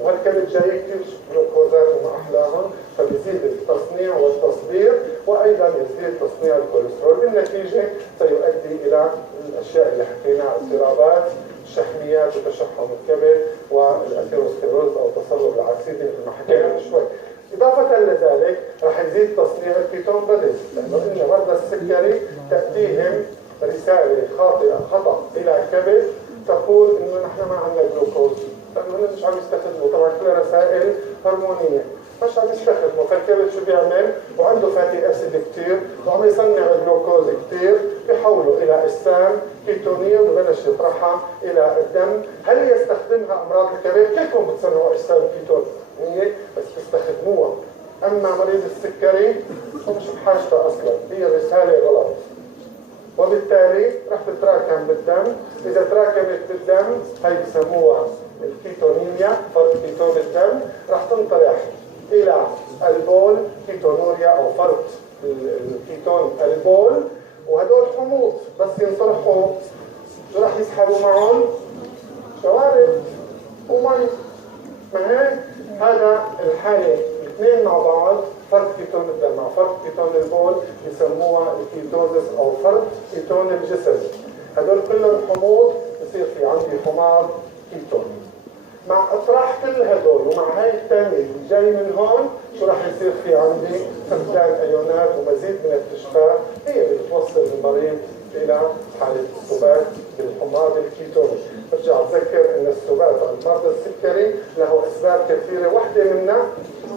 وهالكبد جاي كثير جلوكوزات وما احلاهم، فبيزيد التصنيع والتصدير، وايضا يزيد تصنيع الكوليسترول، بالنتيجه سيؤدي الى الاشياء اللي حكيناها، اضطرابات الشحميات وتشحم الكبد والاثيروسكليروز او تصلب العسيدي مثل ما حكينا من شوي. إضافة لذلك رح يزيد تصنيع الكيتون بوديز، لأنه إن مرضى السكري تأتيهم رسالة خطأ إلى الكبد تقول إنه نحن ما عندنا جلوكوز، لأنه مش عم يستخدموا، طبعا كلها رسائل هرمونية، مش عم يستخدموا، فالكبد شو بيعمل؟ وعنده فاتي أسيد كتير وعم يصنع جلوكوز كتير، بيحوله إلى أجسام كيتونية وبلش يطرحها إلى الدم. هل يستخدمها أمراض الكبد؟ كلكم بتصنعوا أجسام كيتونية بس تستخدموها، أما مريض السكري هو مش بحاجته أصلا، هي رسالة غلط، وبالتالي رح تتراكم بالدم. إذا تراكمت بالدم هي بسموها الكيتونيميا، فرط كيتون الدم، رح تنطرح إلى البول كيتونوريا أو فرط الكيتون البول، وهدول حموض بس ينطرحوا شو رح يسحبوا معهم؟ شوارب ومي. ما هيك؟ هذا الحالة الاثنين مع بعض، فرط كيتون الدم مع فرط كيتون البول، يسموها الكيتوزس او فرط كيتون الجسم. هدول كلهم حموض، بصير في عندي حماض كيتوني. مع اطراح كل هدول ومع هاي الثانية اللي جاي من هون، شو راح يصير في عندي؟ فقدان ايونات ومزيد من التشفاء، هي اللي بتوصل المريض الى حالة السبات بالحماض الكيتوني. برجع اتذكر ان السبات عند مرضى السكري له اسباب كثيرة، واحدة منها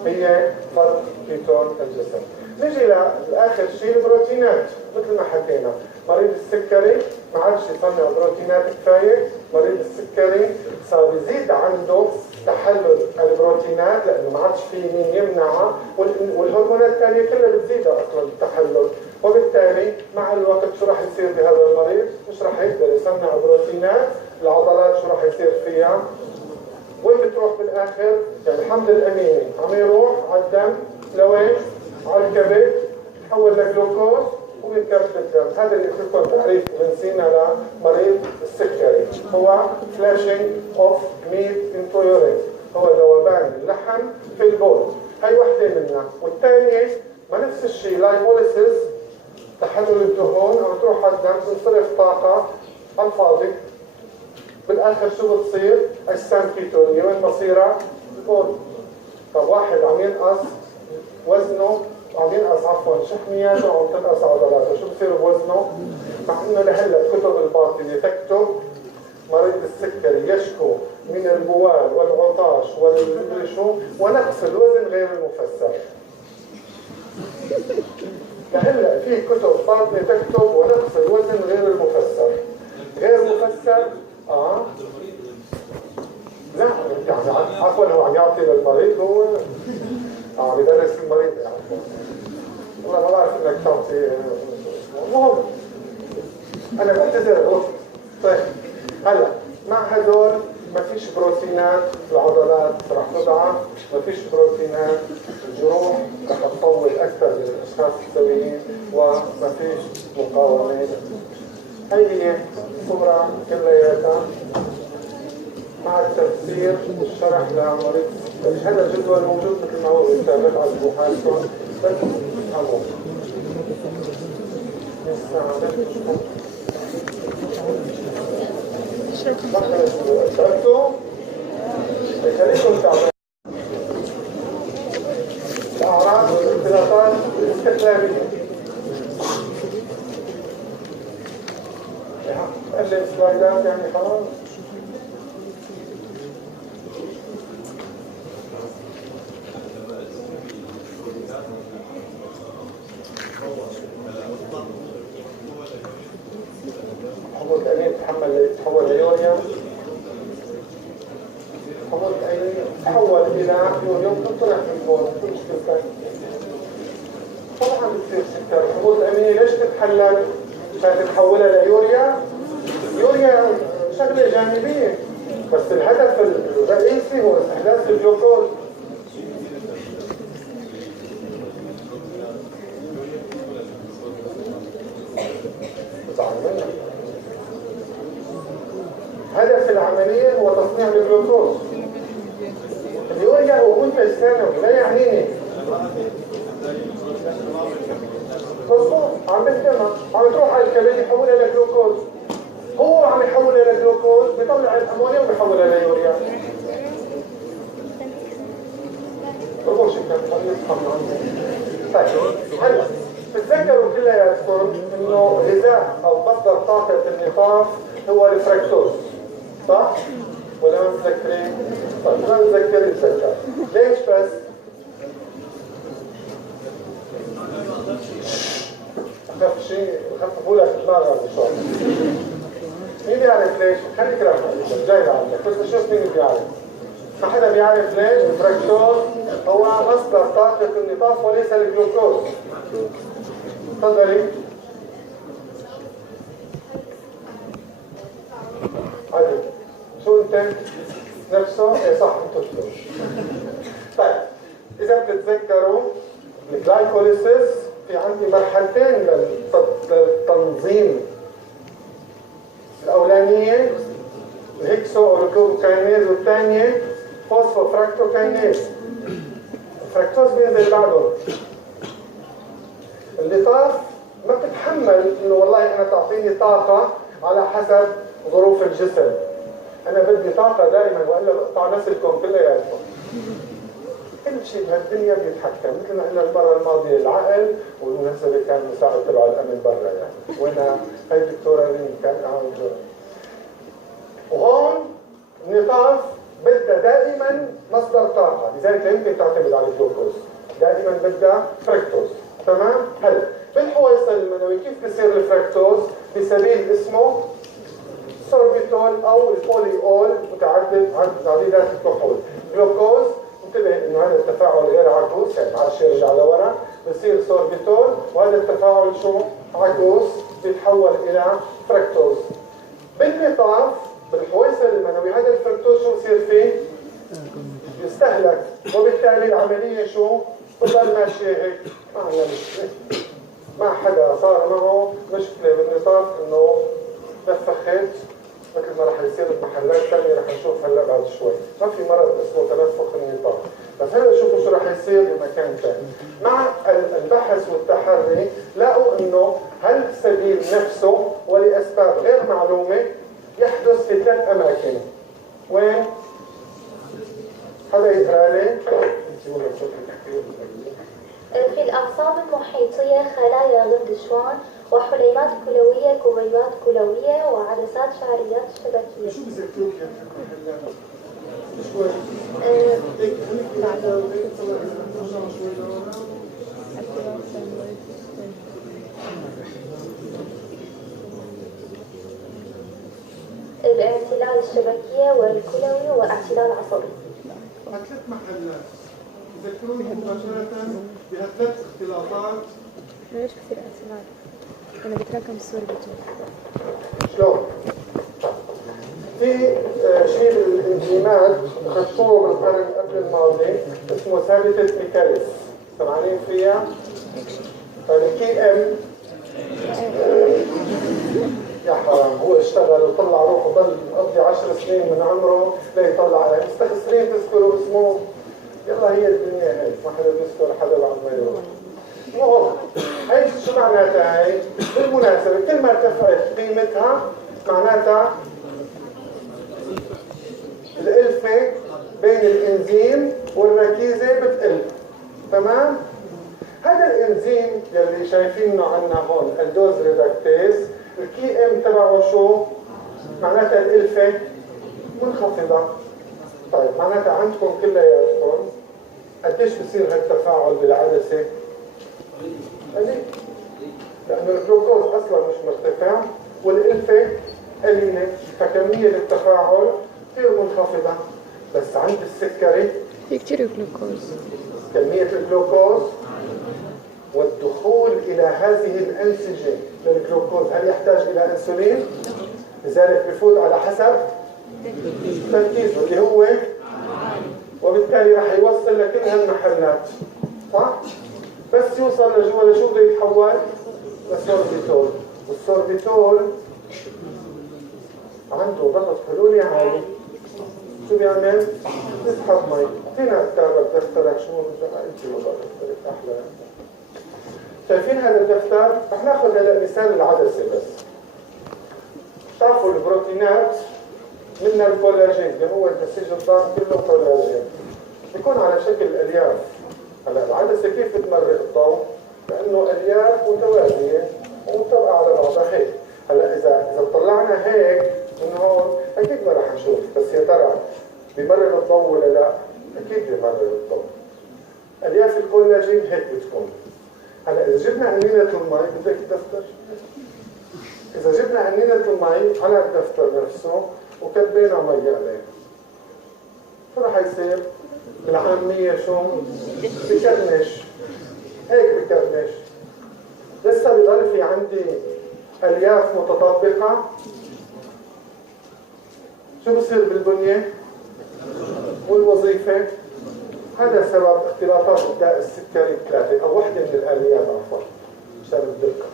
هي فرط كيتون الجسم. نجي لاخر شيء البروتينات، مثل ما حكينا مريض السكري ما عادش يصنع بروتينات كفايه، مريض السكري صار يزيد عنده تحلل البروتينات لانه ما عادش في مين يمنعها، والهرمونات الثانيه كلها بتزيدها اصلا التحلل، وبالتالي مع الوقت شو راح يصير بهذا المريض؟ مش راح يقدر يصنع بروتينات، العضلات شو راح يصير فيها؟ وين بتروح بالاخر؟ يعني الحمض الاميني عم يروح على الدم لوين؟ على الكبد، يتحول لجلوكوز وبيتكب بالدم. هذا اللي لكم تعريف بنسينا لمريض السكري، هو flashing of meat into urine، هو ذوبان اللحم في البول. هي وحده منها، والثانيه ما نفس الشيء، لايبوليسيس، تحلل الدهون او تروح على الدم تنصرف طاقه على الفاضي. بالاخر شو بتصير؟ اجسام كيتونيه، وين مصيرها؟ البول. طب واحد عم ينقص وزنه، عم ينقص شحمياته وعم تنقص عضلاته، شو بصير بوزنه؟ مع انه لهلا الكتب الباطنيه تكتب مريض السكري يشكو من البوال والعطاش والشو ونقص الوزن غير المفسر. لهلا في كتب باطنيه تكتب ونقص الوزن غير المفسر. غير مفسر؟ لا يعني عفوا هو عم يعطي للمريض، هو عم يدرس المريض يعني. والله ما بعرف انك تعطي، المهم انا بعتذر. طيب هلا مع هدول ما فيش بروتينات، العضلات رح تضعف، ما فيش بروتينات، الجروح رح تطول أكثر للأشخاص السويين، وما فيش مقاومة. هي الصورة كلياتها مع التفسير والشرح لمريض السكري. هذا الجدول موجود مثل ما هو ثابت على البحاث، بس تفهموا. شفتوا؟ خليكم تعملوا الأعراض والاختلاطات الاستقلالية. قلل سلايدات يعني خلاص. حموض الأمين تحول ليوريا. حموض الأمين تحول إلى يوريوم طلع من هون. شو مشكلتك؟ طبعا بتصير سكر. حموض الأمين ليش تتحلل؟ عشان تحولها ليوريا. يوريا شغلة جانبية، بس الهدف الرئيسي هو استحداث الجلوكوز. هدف العملية هو تصنيع الجلوكوز. اليوريا هو منتج ثانوي لا يعنيني. مظبوط، عم بتكلم عم تروح على الكبد يحولها لجلوكوز. هو عم يحولها لجلوكوز، بيطلع الامونيا وبيحولها ليوريا. طيب هلا بتذكروا كلياتكم انه غذاء او مصدر طاقه النطاف هو الفركتوز، صح؟ ولا ما متذكرين؟ طيب ما متذكرين تذكر. ليش بس؟ اخف شيء خففوا لك دماغك ان شاء الله. مين بيعرف ليش؟ خليك راح جاي لعندك، بس نشوف مين بيعرف. ما حدا بيعرف ليش الفركتوز هو مصدر طاقة النطاف وليس الجلوكوز. تفضلي. عادي. شو انت؟ نفسه؟ ايه صح انتو شو. طيب إذا بتتذكروا الجلايكوليسيس في عندي مرحلتين للتنظيم. الأولانية الهكسو أوروكاينيز والثانية فوسفوفراكتوكاينيز. الفراكتوز بينزل بعدهم. اللطاف ما بتتحمل انه والله انا تعطيني طاقة على حسب ظروف الجسم. انا بدي طاقة دائما والا بقطع نسلكم كلياتكم. كل شيء بهالدنيا بيتحكم، مثل ما قلنا المرة الماضية العقل، والمناسبة كان المساعد تبع الامن برا يعني. وين هاي الدكتورة رين كان عاوز. وهون النطاف بدها دائما مصدر طاقة، لذلك لا يمكن تعتمد على الجلوكوز، دائما بدها فركتوز. تمام؟ هلا بالحويصل المنوي كيف بصير الفركتوز؟ بسبيل اسمه سوربيتول او البوليول عديدات الكحول. جلوكوز انتبه انه هذا التفاعل غير عكوس، يعني معلش يرجع لورا، بصير سوربيتول، وهذا التفاعل شو؟ عكوس، بيتحول الى فركتوز. بالنطاف بالحويصل المنوي هذا الفركتوز شو بصير فيه؟ يستهلك، وبالتالي العملية شو؟ بضل ماشية هيك، ما هي مشكلة. ما حدا صار معه مشكلة بالنطاف انه تنفخت مثل ما رح يصير بمحلات ثانية رح نشوف هلا بعد شوي. ما في مرض اسمه تنفخ النطاف. بس هلا شوفوا شو رح يصير بمكان ثاني. مع البحث والتحري لقوا انه هالسبيل نفسه ولاسباب غير معلومة يحدث في 3 اماكن. وين؟ حدا يقرا لي؟ في الأعصاب المحيطية خلايا غدة شوان وحليمات كلوية كبيبات كلوية وعدسات شعريات شبكية. شو بذكروك يا الاعتلال الشبكية والكلوي واعتلال عصبي. 3 محلات يذكروني مباشرة بهالثلاث اختلاطات. ليش كثير اعتماد؟ أنا بتراكم الصور بجد. شلون؟ في شيء بالانزيمات اخذتوه بالقرن قبل الماضي اسمه ثابتة ميكاليس، سمعانين فيها؟ الكي ام يا حرام، هو اشتغل وطلع روحه وضل يقضي 10 سنين من عمره ليطلع عليه، مستخسرين تذكروا اسمه. يلا هي الدنيا هيك، ما حدا بيذكر حدا بعد ما يروح. المهم هي شو معناتها هي؟ بالمناسبة كل ما ارتفعت قيمتها معناتها الألفة بين الإنزيم والركيزة بتقل. تمام؟ هذا الإنزيم يلي شايفينه عنا هون الدوز ريدكتيز، الكي ام تبعه شو؟ معناتها الألفة منخفضة. طيب معناتها عندكم كلياتكم قديش بصير هالتفاعل بالعدسة؟ قليل، لأنه الجلوكوز أصلا مش مرتفع والألفة قليلة، فكمية التفاعل كثير منخفضة. بس عند السكري في كثير جلوكوز، كمية الجلوكوز والدخول إلى هذه الأنسجة للجلوكوز هل يحتاج إلى أنسولين؟ لذلك بفوت على حسب تركيزه اللي هو، وبالتالي راح يوصل لكل هالمحلات، صح؟ بس يوصل لجوا لشو بده يتحول؟ لسوربيتول، والسوربيتول عنده ضغط حلولي عالي. شو بيعمل؟ يسحب مي. فينا كتابك دفترك شو انت والله دفترك احلى. شايفين هذا الدفتر؟ رح ناخذ هلا مثال العدسه بس. شافوا البروتينات منها الكولاجين اللي هو النسيج الضام كله كولاجين. بيكون على شكل الياف. هلا العدسه كيف بتمرق الضوء؟ لانه الياف متوازيه ومطبقه على بعضها هيك. هلا اذا طلعنا هيك من هون اكيد ما رح نشوف، بس يا ترى بمرر الضوء ولا لا؟ اكيد بمرر الضوء. الياف الكولاجين هيك بتكون. هلا اذا جبنا قنينه المي بدك دفتر. اذا جبنا قنينه المي على الدفتر نفسه وكبينا مي عليه شو رح يصير؟ بالعاميه شو؟ بكرنش. هيك بكرنش. لسه بضل في عندي الياف متطابقه. شو بصير بالبنيه؟ والوظيفه؟ هذا سبب اختلاطات الداء السكري الثلاثه، او وحده من الاليات عفوا عشان الدقه.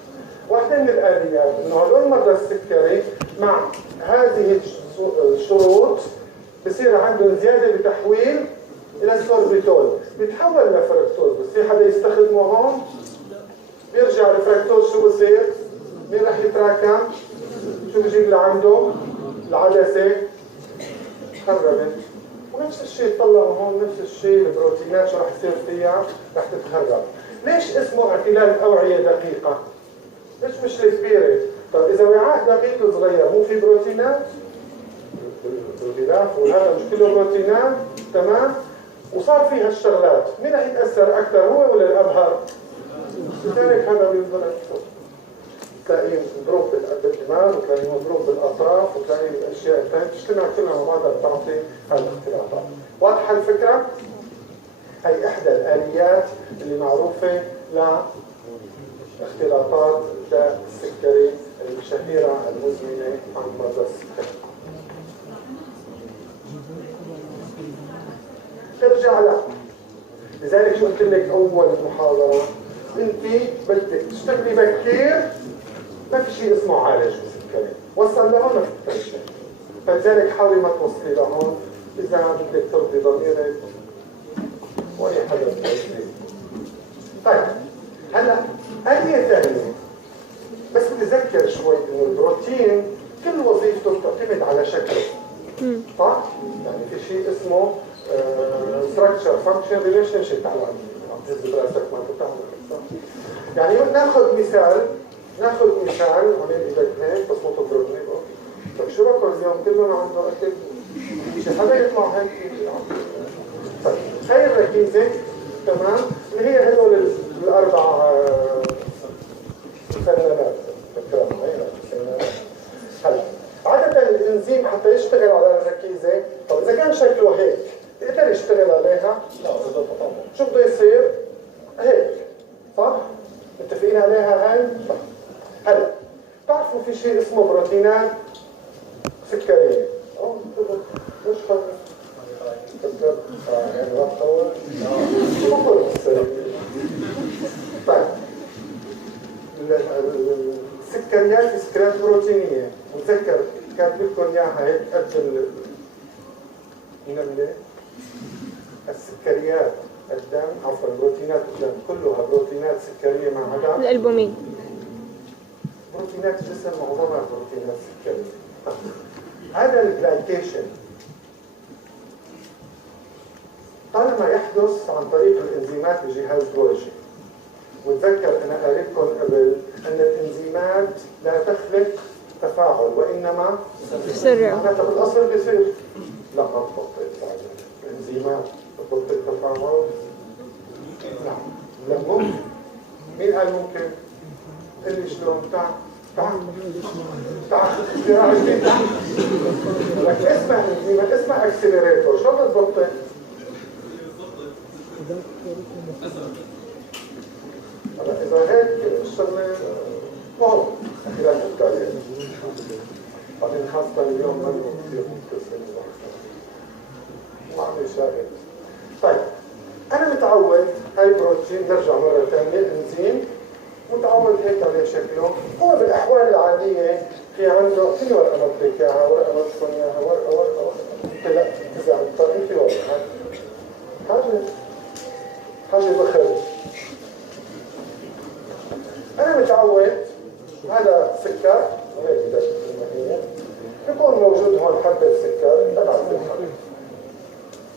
واحده من الاليات انه هدول مرضى السكري مع هذه الشروط بصير عندهم زياده بتحويل الى السوربيتول، بيتحول لفركتوز، بس في حدا يستخدمه هون بيرجع الفركتوز شو بصير؟ مين رح يتراكم؟ شو بجيب لعنده؟ العدسه خربت. ونفس الشيء طلعوا هون، نفس الشيء البروتينات شو رح يصير فيها؟ رح تتخرب. ليش اسمه اعتلال اوعيه دقيقه؟ ليش مش كبيره؟ طيب اذا وعاء دقيق صغير مو في بروتينات؟ الغلاف وهذا مش كله بروتينات، تمام؟ وصار في هالشغلات، مين رح يتاثر اكثر هو ولا الابهر؟ لذلك هذا بينضرب فوق. تلاقيه مضروب بالدماغ وتلاقيه مضروب بالاطراف وتلاقيه الاشياء الثانيه تجتمع كلها مع بعضها بتعطي هالاختلاطات. واضحه الفكره؟ هي احدى الاليات اللي معروفه لاختلاطات الداء السكري الشهيره المزمنه عند مرضى السكري. ترجع لها. لذلك شو قلت لك اول محاضره؟ انت بدك تشتغلي بكير، ما في شيء اسمه عالج بالسكري، وصل لهون ما في شيء. فلذلك حاولي ما توصلي لهون، اذا بدك ترضي ضميرك واي حدا بتوصلي. طيب هلا آلية ثانية بس بدي اذكر شوي انه البروتين كل وظيفته بتعتمد على شكله. صح؟ يعني في شيء اسمه structure function relationship. على عم براسك ما بتعمل. يعني ناخذ مثال عمل ايدك هيك بس مو تضربني. طيب شو باكل اليوم؟ كلهم عنده اكل. شي حدا يطلع هيك. طيب هي الركيزه تمام اللي هي هدول الاربع سنوات. هلا عادة الانزيم حتى يشتغل على الركيزه، طب اذا كان شكله هيك يقدر يشتغل عليها؟ لا. شو بده يصير؟ هيك، صح؟ متفقين عليها هاي؟ هلا بتعرفوا في شيء اسمه بروتينات سكريه، مش خلص يعني غطاوة المفروض تصير. طيب السكريات سكريات بروتينية، وتذكر كاتب لكم اياها هيك قد النملة. السكريات الدم عفوا بروتينات الدم كلها بروتينات سكرية ما عدا الألبومين. بروتينات الجسم معظمها بروتينات سكرية. هذا الجلايكيشن طالما يحدث عن طريق الانزيمات بجهاز جولجي. وتذكر انا قايل لكم قبل ان الانزيمات لا تخلق تفاعل وانما تسرع. معناتها بالاصل بيصير لا ما بتبطل الانزيمات بتبطل تفاعل. نعم لا ممكن. مين قال ممكن؟ قل لي شلون. تعال اختراع جديد. لك اسمها انزيمات اسمها اكسلريتور. شلون بتبطل؟ إذا هيك الشغلة مهم لا تفكر عليها. بعدين خاصة اليوم منه كثير متصل وعامل شاهد. طيب أنا متعود هاي بروتين نرجع مرة ثانية انزيم متعود هيك عليه شكله. هو بالأحوال العادية في عنده في ورقة مطبق إياها ورقة مطبق إياها ورقة أنت لا تزعل أنت ورقة حاجة بخير. أنا متعود هذا سكر هيك بدك يكون موجود هون حبة سكر تبع الحبة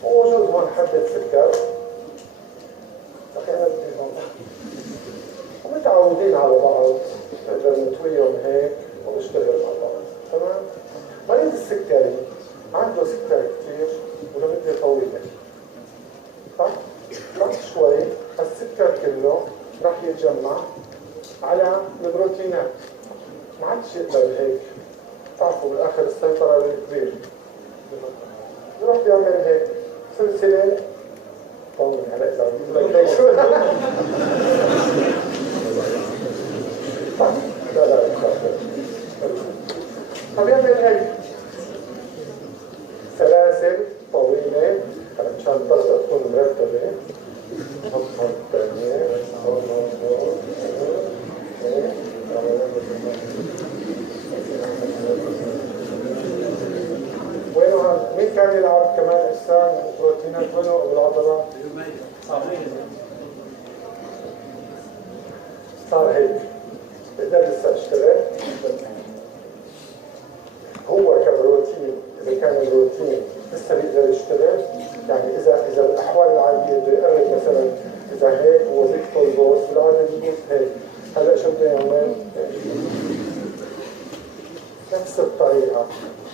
وموجود هون حبة سكر أخيرا بدي هون ومتعودين على بعض نقدر نطويهم هيك ونشتغل مع بعض. تمام؟ مريض السكري عنده سكر كثير ولمدة طويلة صح؟ بعد شوي السكر كله راح يتجمع على البروتينات ما عادش يقدر هيك. تعرفوا بالاخر السيطره على الكبير يروح يعمل هيك سلسله طول على اذا بجيب لك هيك لا طب يعمل هيك سلاسل طويله مشان الطريقه تكون مرتبه. نحط الثانيه وينه هذا؟ مين كان يلعب كمان اجسام وبروتينات وينه بالعضلات؟ صار هيك بقدر لسه اشتغل. هو كبروتين اذا كان البروتين لسه بيقدر يشتغل يعني اذا الاحوال العاديه بده يقرب مثلا اذا هيك وظيفته البوس بالعاده بيبوس هيك. هلا شو بده يعمل؟ نفس الطريقه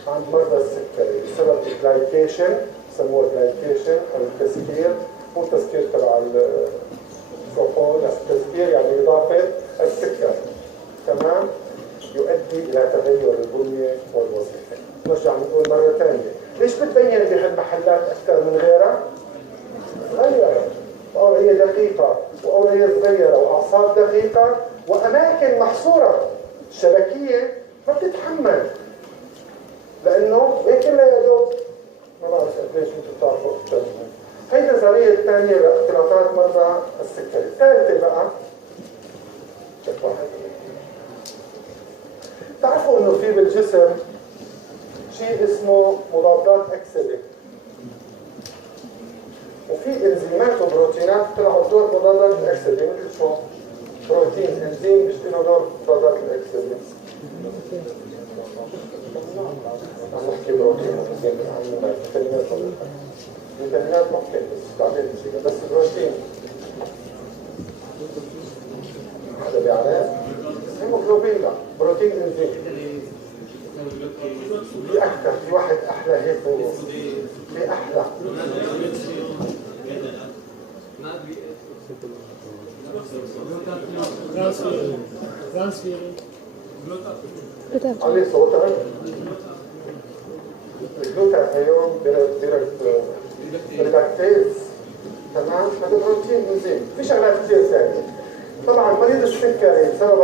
عند مرضى السكري بسبب الجلايكيشن بسموه الجلايكيشن او التسكير. مو التسكير تبع السكر لا التسكير يعني اضافه السكر. تمام؟ يؤدي الى تغير البنيه والوظيفه. نرجع نقول مره ثانيه ليش بتبين بهالمحلات اكثر من غيرها؟ صغيره واوعيه دقيقه واوعيه صغيره واعصاب دقيقه واماكن محصوره. الشبكيه ما بتتحمل لانه هيك يا دوب ما بعرف قديش انتم بتعرفوا اكثر. هي النظريه الثانيه لاختلاطات مرضى السكري. الثالثه بقى تعرفوا انه في بالجسم شيء اسمه مضادات اكسده وفي انزيمات وبروتينات بتلعب دور مضادات الاكسده. مثل شو؟ بروتين انزيم بيشتغلوا دور مضادات الاكسده. عم نحكي بروتين فيتامينات ممكن بس بعدين بس بروتين هذا بيعرف هيموجلوبين. لا بروتين انزيم في اكثر في واحد احلى هيك في احلى عليه صوتها الجلوتاثيون باللاكتيز. تمام؟ هذا بروتين انزيم. في شغلات كثير ثانيه. طبعا مريض السكري بسبب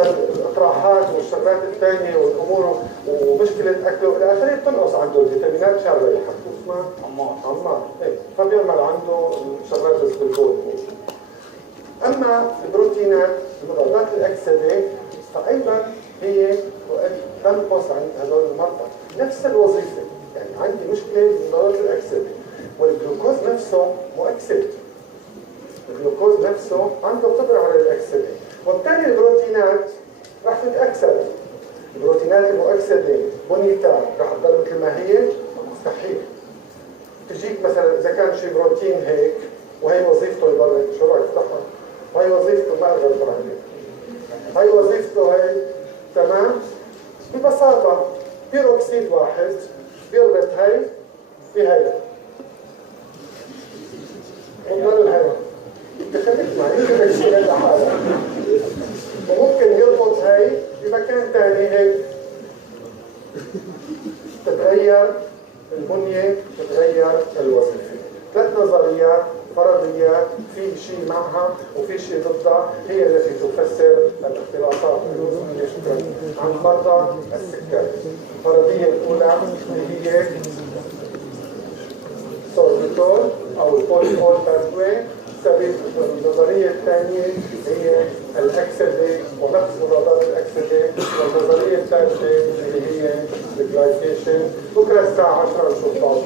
الطراحات والشغلات الثانيه والامور ومشكله اكله والى اخره بتنقص عنده الفيتامينات مشان يريحك. اسمها عمار ايه، فبيعمل عنده شغلات بالبول. اما البروتينات المضادات الاكسده فايضا هي تنقص عند هذول المرضى نفس الوظيفه. يعني عندي مشكله بمضادات الاكسده والجلوكوز نفسه مؤكسد. الجلوكوز نفسه عنده قدره على الاكسده، وبالتالي البروتينات راح تتاكسد. البروتينات المؤكسده بنيتها راح تضل مثل ما هي؟ مستحيل. تجيك مثلا اذا كان شيء بروتين هيك وهي وظيفته يضل شو رايك تفتحها؟ وهي وظيفته ما اقدر اطلع عليه. هي وظيفته هي تمام؟ ببساطه بيروكسيد واحد بيربط هي بهي. وضلوا هي. انت خليك معي بدك تشيل لحالك. وممكن يربط هي بمكان ثاني هيك. تتغير البنيه، تتغير الوظيفه. 3 نظريات فرضيات، في شيء معها وفي شيء ضدها، هي التي تفسر الاختلاطات الوظيفيه عند مرضى السكري. الفرضيه الاولى اللي هي سوربيتول او البوليفول باثوي. النظريه الثانيه هي الاكسده ونقص مضادات الاكسده، والنظريه الثالثه اللي هي الجلايكيشن. بكره الساعه 10 نشوف بعض.